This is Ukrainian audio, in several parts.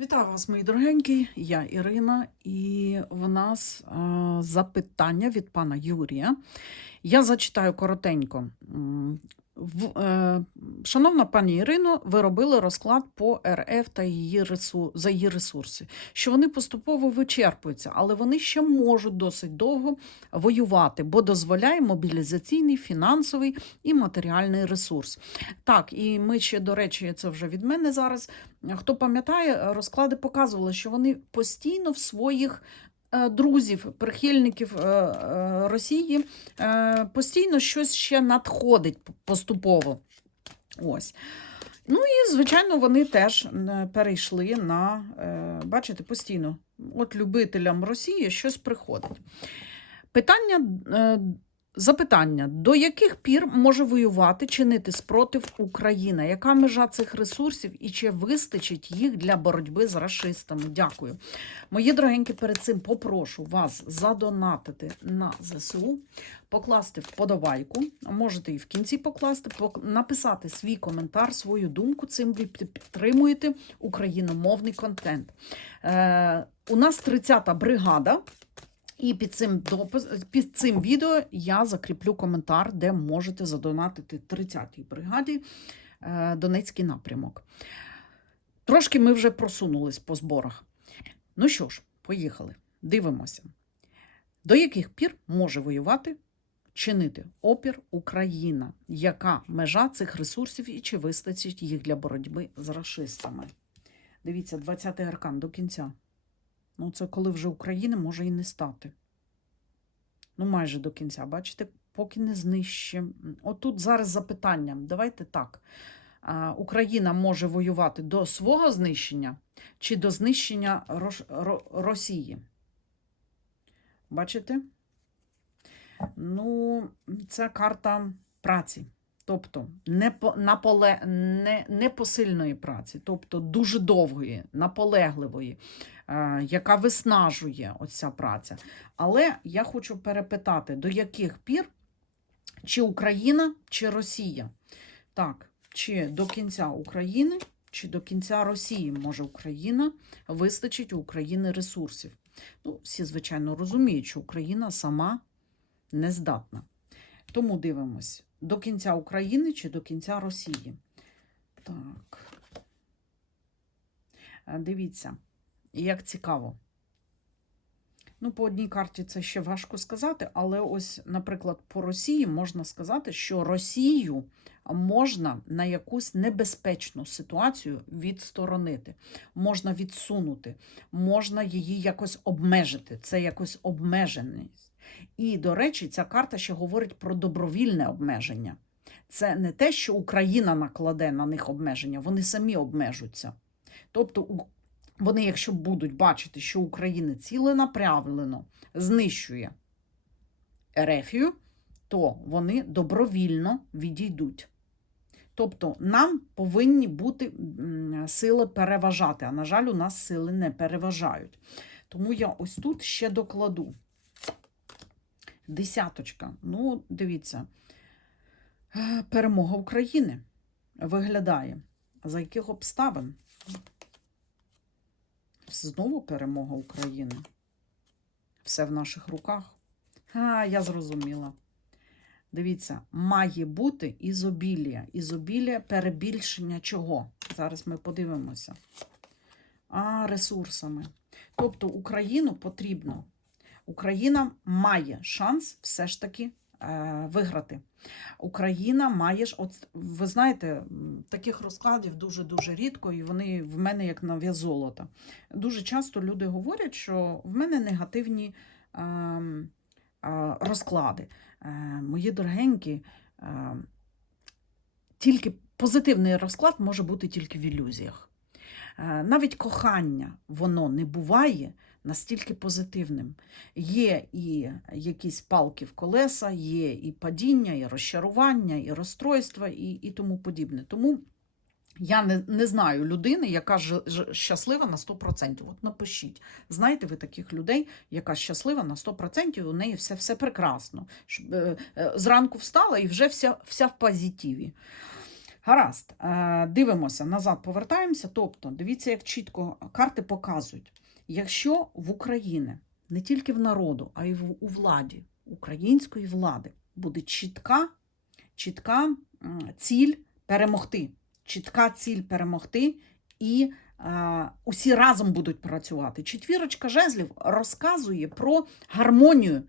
Вітаю вас, мої дорогенькі. Я Ірина, і в нас е, запитання від пана Юрія. Я зачитаю коротенько. В, е, шановна пані Ірино, ви робили розклад по РФ та її ресу, за її ресурси, що вони поступово вичерпуються, але вони ще можуть досить довго воювати, бо дозволяє мобілізаційний, фінансовий і матеріальний ресурс. Так, і ми ще, до речі, це вже від мене зараз. Хто пам'ятає, розклади показували, що вони постійно в своїх друзів, прихильників е, е, Росії е, постійно щось ще надходить поступово. Ось. Ну і, звичайно, вони теж е, перейшли на, е, бачите, постійно, от любителям Росії щось приходить. Питання, е, запитання: до яких пір може воювати, чинити спротив Україна? Яка межа цих ресурсів і чи вистачить їх для боротьби з расистами? Дякую. Мої дорогенькі, перед цим попрошу вас задонатити на ЗСУ, покласти вподобайку, можете і в кінці покласти, написати свій коментар, свою думку. Цим ви підтримуєте україномовний контент. Е, у нас 30-та бригада. І під цим, допис, під цим відео я закріплю коментар, де можете задонатити 30-й бригаді е, Донецький напрямок. Трошки ми вже просунулись по зборах. Ну що ж, поїхали. Дивимося. До яких пір може воювати, чинити опір Україна? Яка межа цих ресурсів і чи вистачить їх для боротьби з расистами? Дивіться, 20-й аркан до кінця. Ну, це коли вже України може і не стати. Ну, майже до кінця, бачите, поки не знищимо. Отут зараз запитання. Давайте так. Україна може воювати до свого знищення чи до знищення Росії? Бачите? Ну, це карта праці. Тобто не, наполе, не, не праці, тобто дуже довгої, наполегливої, яка виснажує оця праця. Але я хочу перепитати, до яких пір чи Україна, чи Росія? Так, чи до кінця України, чи до кінця Росії може Україна вистачить у України ресурсів? Ну, всі, звичайно, розуміють, що Україна сама не здатна. Тому дивимось, до кінця України чи до кінця Росії. Так. Е, Дивіться, як цікаво. Ну, по одній карті це ще важко сказати, але ось, наприклад, по Росії можна сказати, що Росію можна на якусь небезпечну ситуацію відсторонити, можна відсунути, можна її якось обмежити. Це якось обмеженість. І, до речі, ця карта ще говорить про добровільне обмеження. Це не те, що Україна накладе на них обмеження, вони самі обмежуться. Тобто, вони, якщо будуть бачити, що Україна ціленаправлено знищує Ерефію, то вони добровільно відійдуть. Тобто нам повинні бути сили переважати, а на жаль, у нас сили не переважають. Тому я ось тут ще докладу. Десяточка. Ну, дивіться, Е, перемога України виглядає. За яких обставин? Знову перемога України. Все в наших руках. А, я зрозуміла. Дивіться, має бути ізобілія. Ізобілія перебільшення чого? Зараз ми подивимося. А, ресурсами. Тобто Україну потрібно. Україна має шанс все ж таки виграти. Україна має ж, от ви знаєте, таких розкладів дуже-дуже рідко, і вони в мене як на в'яз золота. Дуже часто люди говорять, що в мене негативні ем, е, розклади. Е, мої дорогенькі, е, тільки позитивний розклад може бути тільки в ілюзіях. Е, Навіть кохання воно не буває настільки позитивним. Є і якісь палки в колеса, є і падіння, і розчарування, і розстройства, і, і тому подібне. Тому я не, не знаю людини, яка ж, ж- щаслива на 100%. От напишіть, знаєте ви таких людей, яка щаслива на 100%, у неї все, все прекрасно. Е, е, Зранку встала і вже вся, вся в позитиві. Гаразд, е, дивимося, назад повертаємося. Тобто, дивіться, як чітко карти показують. Якщо в Україні, не тільки в народу, а й в, у владі, української влади, буде чітка, чітка ціль перемогти. Чітка ціль перемогти, і е, усі разом будуть працювати. Четвірочка жезлів розказує про гармонію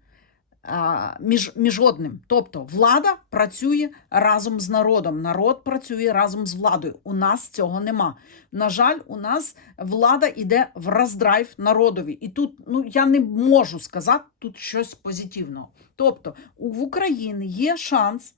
між, між. Тобто влада працює разом з народом, народ працює разом з владою. У нас цього нема. На жаль, у нас влада йде в роздрайв народові. І тут ну, я не можу сказати тут щось позитивного. Тобто, в Україні є шанс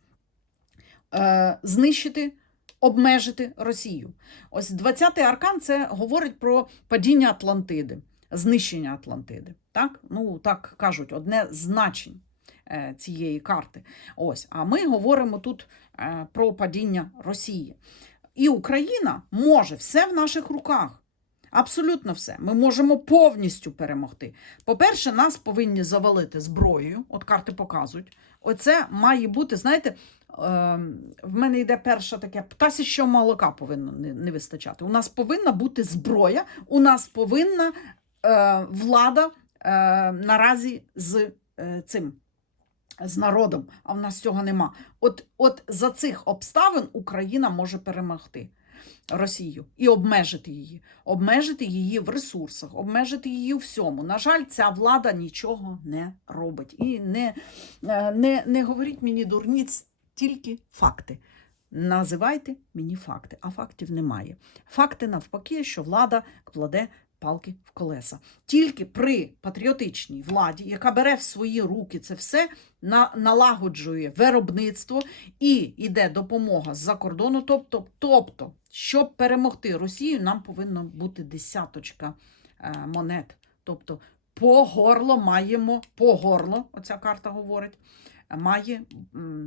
е, знищити. Обмежити Росію. Ось 20-й аркан це говорить про падіння Атлантиди, знищення Атлантиди. Так? Ну, так кажуть, одне з значень е, цієї карти. Ось, а ми говоримо тут е, про падіння Росії. І Україна може все в наших руках. Абсолютно все. Ми можемо повністю перемогти. По-перше, нас повинні завалити зброєю, от карти показують. Оце має бути, знаєте, ем, в мене йде перша таке птасіщо молока повинно не, вистачати. У нас повинна бути зброя, у нас повинна влада е, наразі з е, цим. З народом, а в нас цього нема. От, от за цих обставин Україна може перемогти Росію і обмежити її, обмежити її в ресурсах, обмежити її у всьому. На жаль, ця влада нічого не робить. І не, е, не, не говоріть мені дурниць, тільки факти. Називайте мені факти, а фактів немає. Факти навпаки, що влада кладе палки в колеса. Тільки при патріотичній владі, яка бере в свої руки це все, на, налагоджує виробництво і йде допомога з-за кордону. Тобто, тобто, щоб перемогти Росію, нам повинно бути десяточка е, монет. Тобто, по горло маємо, по горло, оця карта говорить, має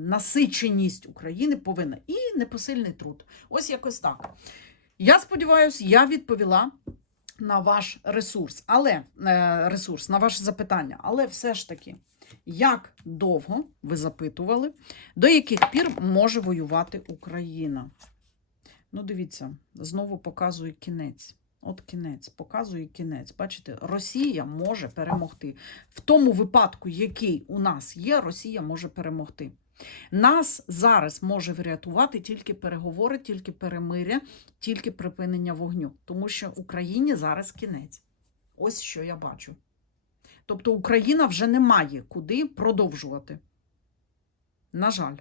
насиченість України повинна і непосильний труд. Ось якось так. Я сподіваюся, я відповіла на ваш ресурс, але е, ресурс, на ваше запитання. Але все ж таки, як довго ви запитували, до яких пір може воювати Україна? Ну, дивіться, знову показує кінець. От кінець, показує кінець. Бачите, Росія може перемогти. В тому випадку, який у нас є, Росія може перемогти. Нас зараз може врятувати тільки переговори, тільки перемиря, тільки припинення вогню. Тому що Україні зараз кінець. Ось що я бачу. Тобто Україна вже не має куди продовжувати. На жаль.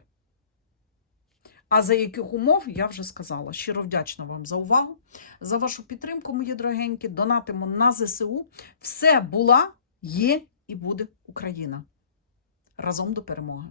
А за яких умов я вже сказала. Щиро вдячна вам за увагу, за вашу підтримку, мої дорогенькі. Донатимо на ЗСУ. Все була, є і буде Україна. Разом до перемоги.